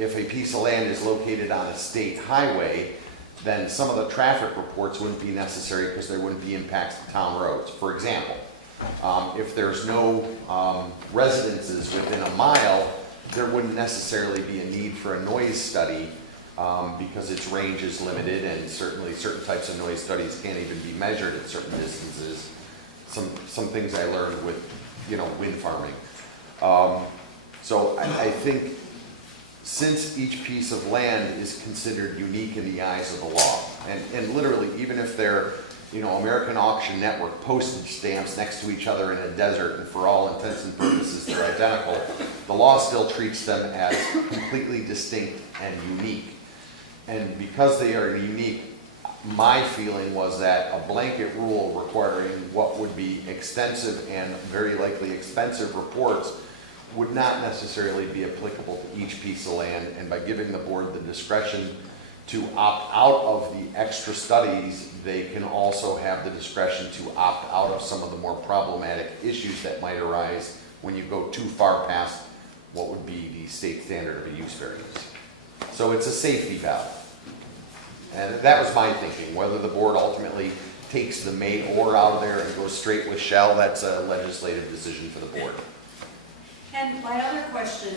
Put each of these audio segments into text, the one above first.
if a piece of land is located on a state highway, then some of the traffic reports wouldn't be necessary because there wouldn't be impacts to town roads. For example, if there's no residences within a mile, there wouldn't necessarily be a need for a noise study because its range is limited, and certainly certain types of noise studies can't even be measured at certain distances. Some things I learned with, wind farming. So I think since each piece of land is considered unique in the eyes of the law, and literally even if they're, American Auction Network postage stamps next to each other in a desert, and for all intents and purposes they're identical, the law still treats them as completely distinct and unique. And because they are unique, my feeling was that a blanket rule requiring what would be extensive and very likely expensive reports would not necessarily be applicable to each piece of land, and by giving the board the discretion to opt out of the extra studies, they can also have the discretion to opt out of some of the more problematic issues that might arise when you go too far past what would be the state standard of a use variance. So it's a safety valve. And that was my thinking. Whether the board ultimately takes the may or out of there and goes straight with shall, that's a legislative decision for the board. And my other question,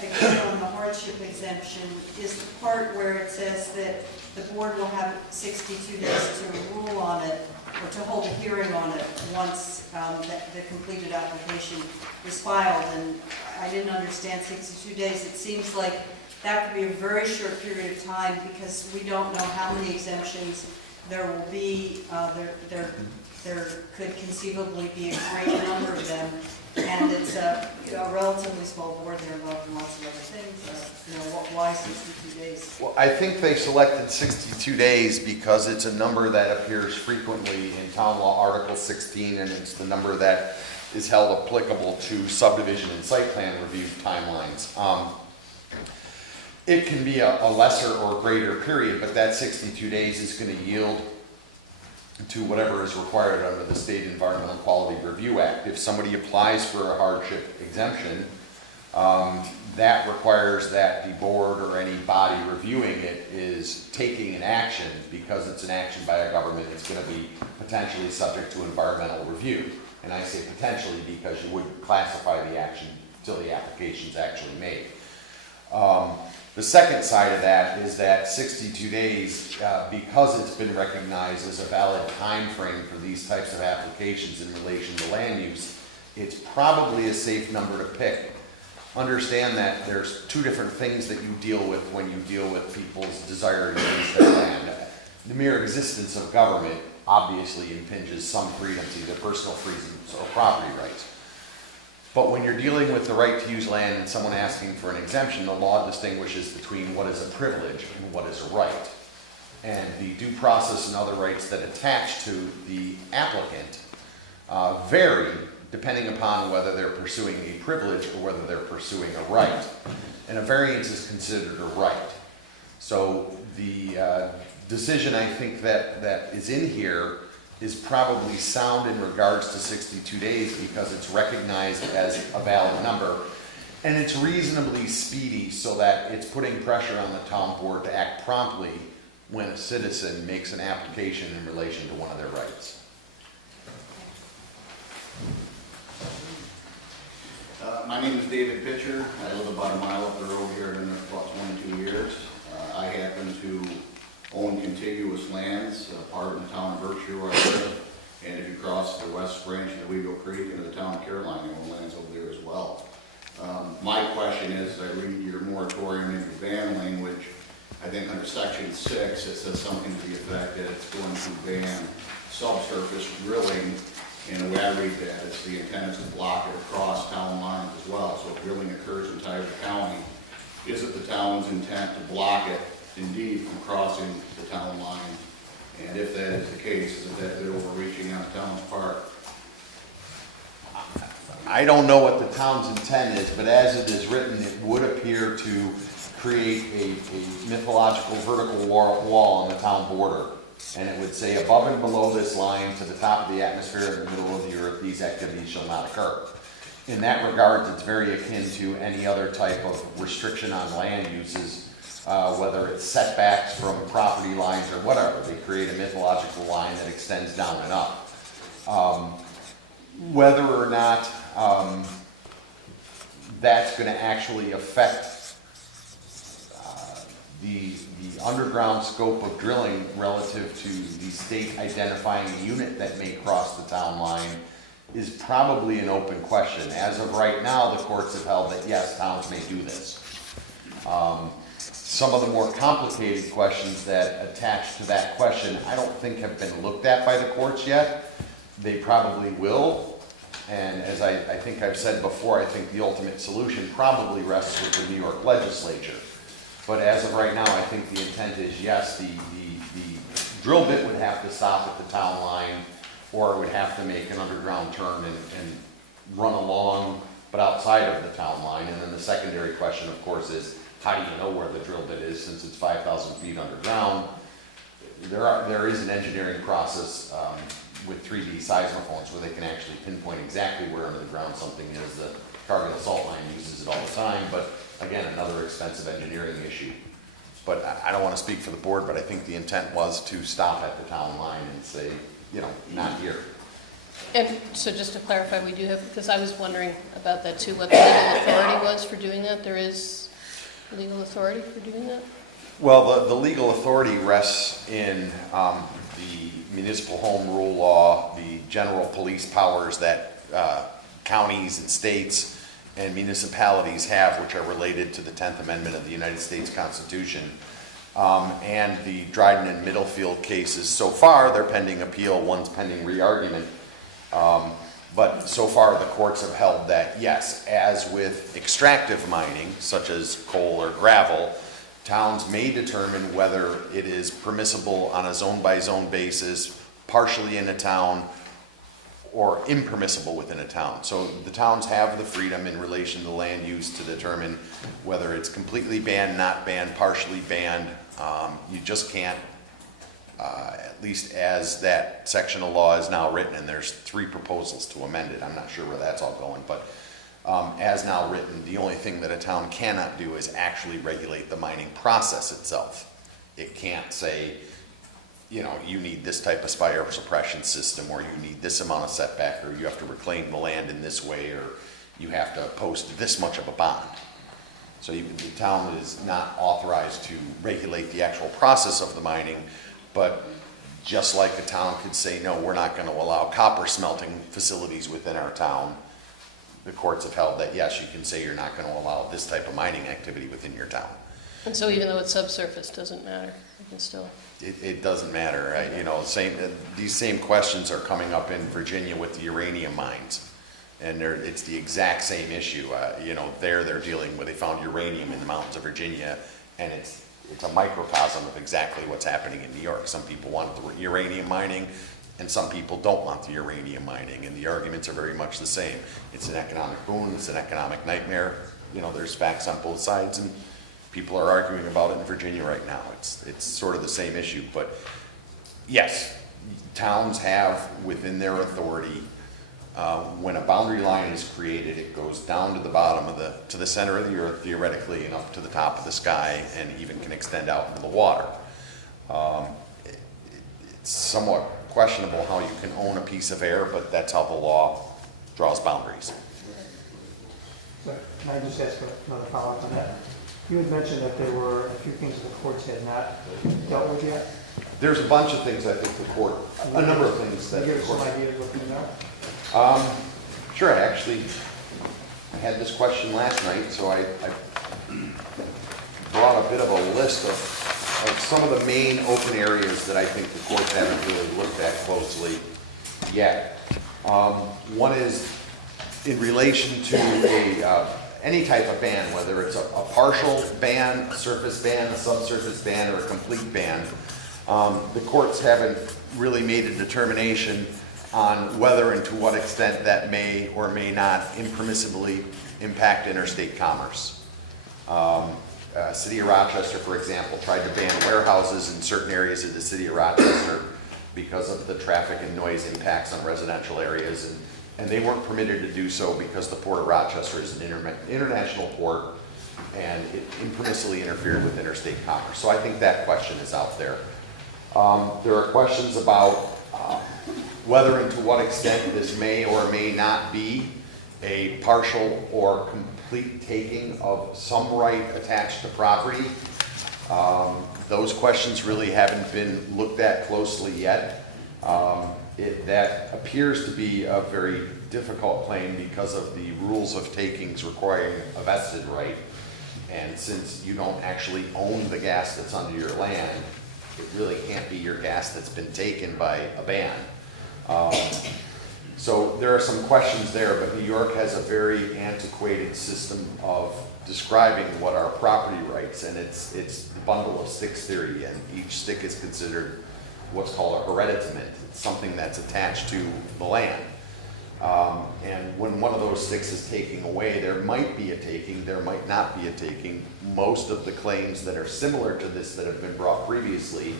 again on the hardship exemption, is the part where it says that the board will have 62 days to rule on it, or to hold a hearing on it once the completed application is filed. And I didn't understand 62 days. It seems like that could be a very short period of time because we don't know how many exemptions there will be. There could conceivably be a great number of them. And it's a relatively small board. They're involved in lots of other things. Why 62 days? Well, I think they selected 62 days because it's a number that appears frequently in Town Law Article 16, and it's the number that is held applicable to subdivision and site plan review timelines. It can be a lesser or greater period, but that 62 days is going to yield to whatever is required under the State Environmental Quality Review Act. If somebody applies for a hardship exemption, that requires that the board or any body reviewing it is taking an action. Because it's an action by a government, it's going to be potentially subject to environmental review. And I say potentially because you wouldn't classify the action until the application is actually made. The second side of that is that 62 days, because it's been recognized as a valid time frame for these types of applications in relation to land use, it's probably a safe number to pick. Understand that there's two different things that you deal with when you deal with people's desire to use their land. The mere existence of government obviously impinges some freedoms, either personal freedoms or property rights. But when you're dealing with the right to use land and someone asking for an exemption, the law distinguishes between what is a privilege and what is a right. And the due process and other rights that attach to the applicant vary depending upon whether they're pursuing a privilege or whether they're pursuing a right. And a variance is considered a right. So the decision I think that is in here is probably sound in regards to 62 days because it's recognized as a valid number, and it's reasonably speedy so that it's putting pressure on the town board to act promptly when a citizen makes an application in relation to one of their rights. My name is David Pitcher. I live about a mile up the road here. I've been there for about 22 years. I happen to own contiguous lands, part in the town of Berkshire where I live, and if you cross the west branch of the Weagle Creek into the town of Caroline, you own lands over there as well. My question is, I read your moratorium and your ban language. I think under section 6 it says something to the effect that it's going to ban subsurface drilling, and the way I read that, it's the intent is to block it across town lines as well. So if drilling occurs in Tyler County, is it the town's intent to block it indeed from crossing the town line? And if that is the case, is that bit overreaching on the town's part? I don't know what the town's intent is, but as it is written, it would appear to create a mythological vertical wall on the town border. And it would say above and below this line to the top of the atmosphere in the middle of the earth, these activities shall not occur. in that regard, it's very akin to any other type of restriction on land uses, whether it's setbacks from property lines or whatever. They create a mythological line that extends down and up. Whether or not that's going to actually affect the underground scope of drilling relative to the state identifying a unit that may cross the town line is probably an open question. As of right now, the courts have held that yes, towns may do this. Some of the more complicated questions that attach to that question, I don't think have been looked at by the courts yet. They probably will. And as I think I've said before, I think the ultimate solution probably rests with the New York legislature. But as of right now, I think the intent is yes, the drill bit would have to stop at the town line, or it would have to make an underground turn and run along, but outside of the town line. And then the secondary question, of course, is how do you know where the drill bit is since it's 5,000 feet underground? There is an engineering process with 3D seismophones where they can actually pinpoint exactly where under the ground something is. The Cargill Salt Line uses it all the time, but again, another expensive engineering issue. But I don't want to speak for the board, but I think the intent was to stop at the town line and say, you know, not here. And so just to clarify, we do have, because I was wondering about that too, what the legal authority was for doing that. There is legal authority for doing that? Well, the legal authority rests in the municipal home rule law, the general police powers that counties and states and municipalities have, which are related to the 10th Amendment of the United States Constitution, and the Dryden and Middlefield cases. So far, they're pending appeal, one's pending re-argument, but so far the courts have held that, yes, as with extractive mining, such as coal or gravel, towns may determine whether it is permissible on a zone-by-zone basis, partially in a town, or impermissible within a town. So the towns have the freedom in relation to land use to determine whether it's completely banned, not banned, partially banned. You just can't, at least as that section of law is now written, and there's 3 proposals to amend it. I'm not sure where that's all going, but as now written, the only thing that a town cannot do is actually regulate the mining process itself. It can't say, you know, you need this type of fire suppression system, or you need this amount of setback, or you have to reclaim the land in this way, or you have to post this much of a bond. So even the town is not authorized to regulate the actual process of the mining, but just like a town could say, no, we're not going to allow copper smelting facilities within our town, the courts have held that yes, you can say you're not going to allow this type of mining activity within your town. And so even though it's subsurface, doesn't matter, it can still. It doesn't matter, right? You know, these same questions are coming up in Virginia with the uranium mines, and it's the exact same issue. You know, they're dealing with, they found uranium in the mountains of Virginia, and it's a microcosm of exactly what's happening in New York. Some people want the uranium mining, and some people don't want the uranium mining, and the arguments are very much the same. It's an economic boon, it's an economic nightmare. You know, there's facts on both sides, and people are arguing about it in Virginia right now. It's sort of the same issue, but yes, towns have within their authority, when a boundary line is created, it goes down to the bottom of to the center of the earth, theoretically, and up to the top of the sky, and even can extend out into the water. It's somewhat questionable how you can own a piece of air, but that's how the law draws boundaries. So, can I just ask another follow-up on that? You had mentioned that there were a few things that the courts had not dealt with yet. There's a bunch of things I think a number of things that Can you the give us court. some ideas what they are? Sure, actually, I had this question last night, so I brought a bit of a list of some of the main open areas that I think the courts haven't really looked at closely yet. One is in relation to any type of ban, whether it's a partial ban, a surface ban, a subsurface ban, or a complete ban. The courts haven't really made a determination on whether and to what extent that may or may not impermissibly impact interstate commerce. City of Rochester, for example, tried to ban warehouses in certain areas of the city of Rochester because of the traffic and noise impacts on residential areas, and they weren't permitted to do so because the Port of Rochester is an international port, and it impermissibly interfered with interstate commerce. So I think that question is out there. There are questions about whether and to what extent this may or may not be a partial or complete taking of some right attached to property. Those questions really haven't been looked at closely yet. That appears to be a very difficult claim because of the rules of takings requiring a vested right. And since you don't actually own the gas that's under your land, it really can't be your gas that's been taken by a ban. So there are some questions there, but New York has a very antiquated system of describing what are property rights, and it's the bundle of sticks theory, and each stick is considered what's called a hereditament. It's something that's attached to the land. And when one of those sticks is taken away, there might be a taking, there might not be a taking. Most of the claims that are similar to this that have been brought previously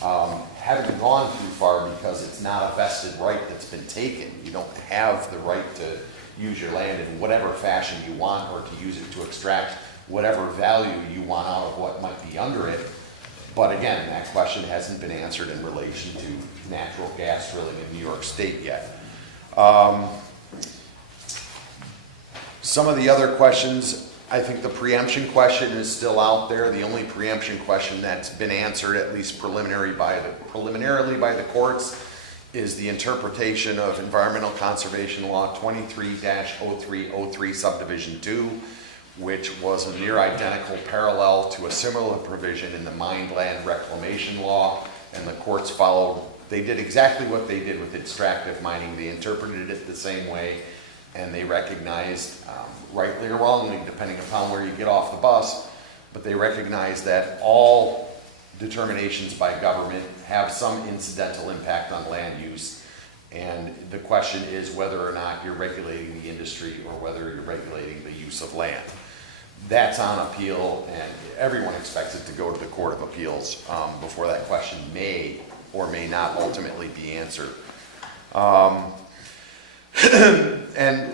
haven't gone too far because it's not a vested right that's been taken. You don't have the right to use your land in whatever fashion you want, or to use it to extract whatever value you want out of what might be under it. But again, that question hasn't been answered in relation to natural gas drilling in New York State yet. Some of the other questions, I think the preemption question is still out there. The only preemption question that's been answered, at least preliminarily by the courts, is the interpretation of Environmental Conservation Law 23-0303 Subdivision 2, which was a near identical parallel to a similar provision in the Mined Land Reclamation Law, and the courts followed. They did exactly what they did with extractive mining. They interpreted it the same way, and they recognized, rightly or wrongly, depending upon where you get off the bus, but they recognized that all determinations by government have some incidental impact on land use, and the question is whether or not you're regulating the industry or whether you're regulating the use of land. That's on appeal, and everyone expects it to go to the Court of Appeals before that question may or may not ultimately be answered. And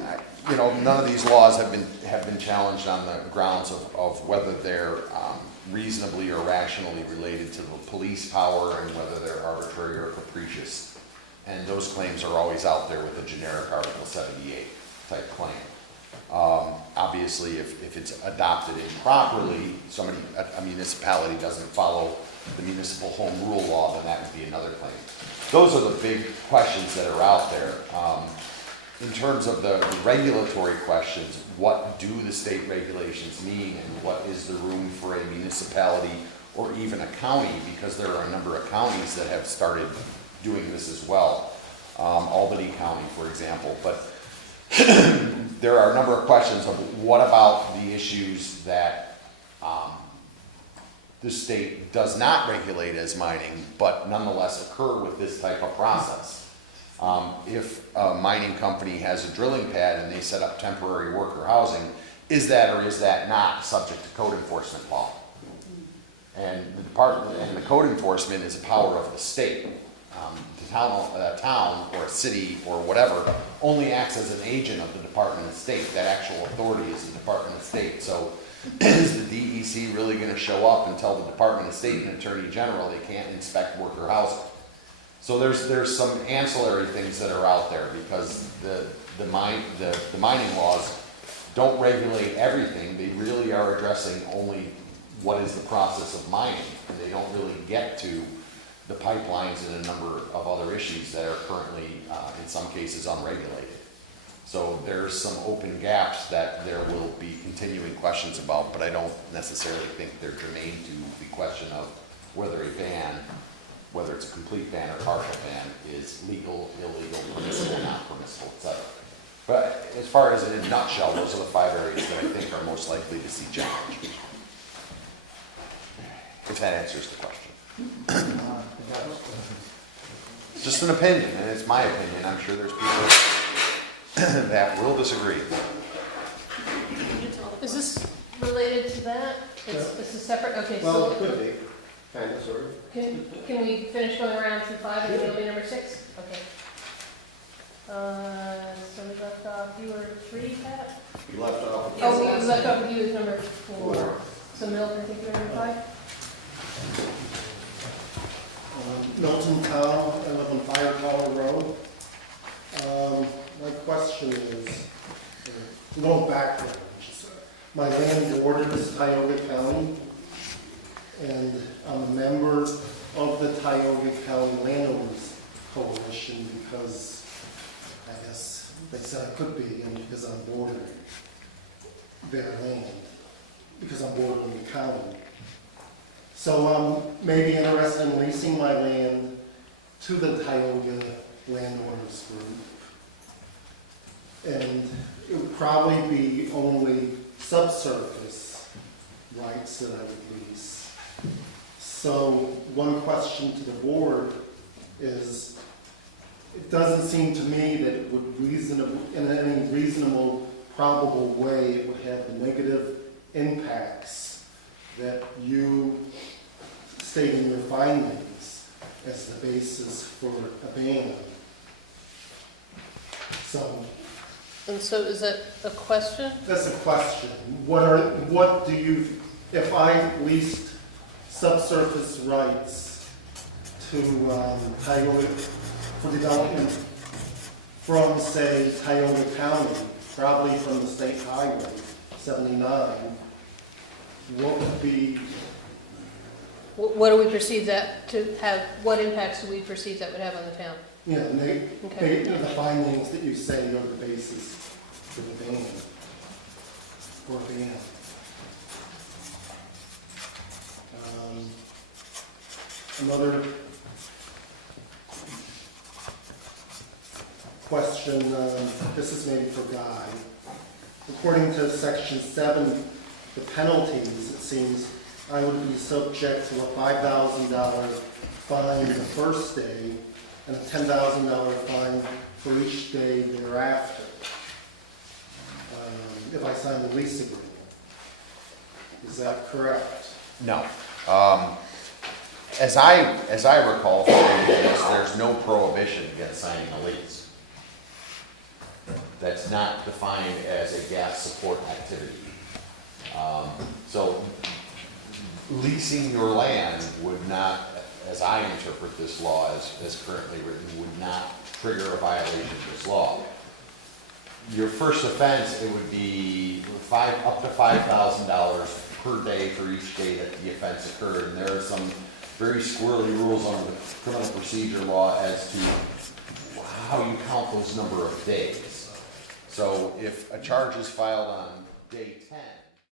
you know, none of these laws have been challenged on the grounds of whether they're reasonably or rationally related to the police power, and whether they're arbitrary or capricious. And those claims are always out there with a generic Article 78 type claim. Obviously, if it's adopted improperly, a municipality doesn't follow the municipal home rule law, then that would be another claim. Those are the big questions that are out there. In terms of the regulatory questions, what do the state regulations mean, and what is the room for a municipality or even a county, because there are a number of counties that have started doing this as well. Albany County, for example. But there are a number of questions of what about the issues that the state does not regulate as mining, but nonetheless occur with this type of process. If a mining company has a drilling pad and they set up temporary worker housing, is that or is that not subject to code enforcement law? And the department and the code enforcement is a power of the state. The town or a city or whatever only acts as an agent of the Department of State. That actual authority is the Department of State. So is the DEC really going to show up and tell the Department of State and Attorney General they can't inspect worker housing? So there's some ancillary things that are out there, because the mining laws don't regulate everything. They really are addressing only what is the process of mining, and they don't really get to the pipelines and a number of other issues that are currently, in some cases, unregulated. So there's some open gaps that there will be continuing questions about, but I don't necessarily think they're germane to the question of whether a ban, whether it's a complete ban or partial ban, is legal, illegal, permissible, not permissible, etc. But as far as in a nutshell, those are the 5 areas that I think are most likely to see challenged. If that answers the question. It's just an opinion, and it's my opinion. I'm sure there's people that will disagree. Is this related to that? It's a separate, okay, Well, it so could be, kind of, sort of. can we finish going around through 5 and then it'll be number 6? Okay. So we left off, you were 3, Pat? You left off. with- Oh, we left off with you as number 4. So Milton, I think you're number 5? Milton Town, I live on Fire Tower Road. My question is, going backwards, my land borders Tioga County, and I'm a member of the Tioga County Landowners Coalition because I guess they said I could be, and because I'm bordering their land, because I'm bordering the county. So I'm maybe interested in leasing my land to the Tioga Landowners Group. And it would probably be only subsurface rights that I would lease. So one question to the board is, it doesn't seem to me that it would in any reasonable, probable way, it would have the negative impacts that you state in your findings as the basis for a ban. So And so is that a question? that's a question. What do you, if I leased subsurface rights to Tioga for development from, say, Tioga County, probably from the state highway 79, what would be, What do we perceive that to have, what impacts do we perceive that would have on the town? you know, Okay. the findings that you say are the basis for the ban, or a ban? Another question, this is maybe for Guy. According to section 7, the penalties, it seems, I would be subject to a $5,000 fine the first day and a $10,000 fine for each day thereafter, if I sign the lease agreement. Is that correct? No. As I recall, there's no prohibition against signing a lease. That's not defined as a gas support activity. So leasing your land would not, as I interpret this law as currently written, would not trigger a violation of this law. Your first offense, it would be up to $5,000 per day for each day that the offense occurred. And there are some very squirrely rules under the criminal procedure law as to how you count those number of days. So if a charge is filed on day 10,